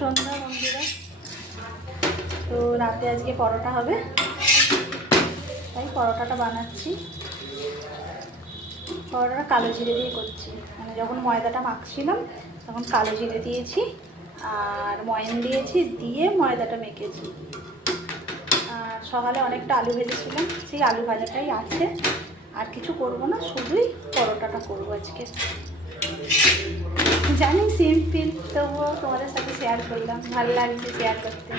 সন্ধ্যা বন্ধুরা। তো রাতে আজকে পরোটা হবে, তাই পরোটাটা বানাচ্ছি। পরোটাটা কালো জিরে দিয়ে করছি, মানে যখন ময়দাটা মাখছিলাম তখন কালো জিরে দিয়েছি আর ময়ান দিয়েছি, দিয়ে ময়দাটা মেখেছি। আর সকালে অনেকটা আলু ভেজেছিলাম, সেই আলু ভাজাটাই আছে। আর কিছু করব না, শুধুই পরোটাটা করবো আজকে। জানি সিম্পল, তবুও তোমাদের সাথে শেয়ার করলাম, ভালো লাগছে শেয়ার করতে।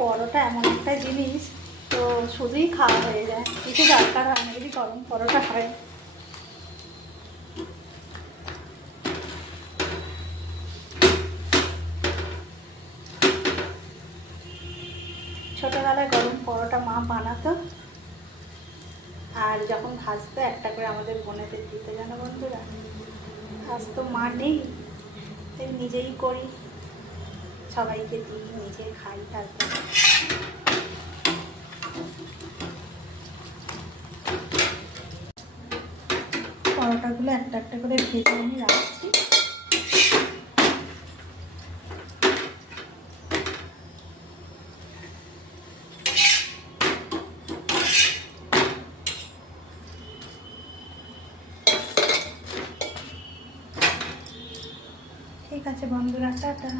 পরোটা এমন একটা জিনিস, তো শুধুই খাওয়া হয়ে যায়, কিছু দরকার হয় না যদি গরম পরোটা হয়। ছোটোবেলায় গরম পরোটা মা বানাতো, আর যখন ভাজতো একটা করে আমাদের বোনেদের দিতে, জানো বন্ধুরা। আজ তো মা নেই, তাই নিজেই করি, সবাইকে দিই, নিজে খাই। তারপর পরোটাগুলো একটা একটা করে ভেজে আমি রাখছি। ঠিক আছে বন্ধুরা, টাটা।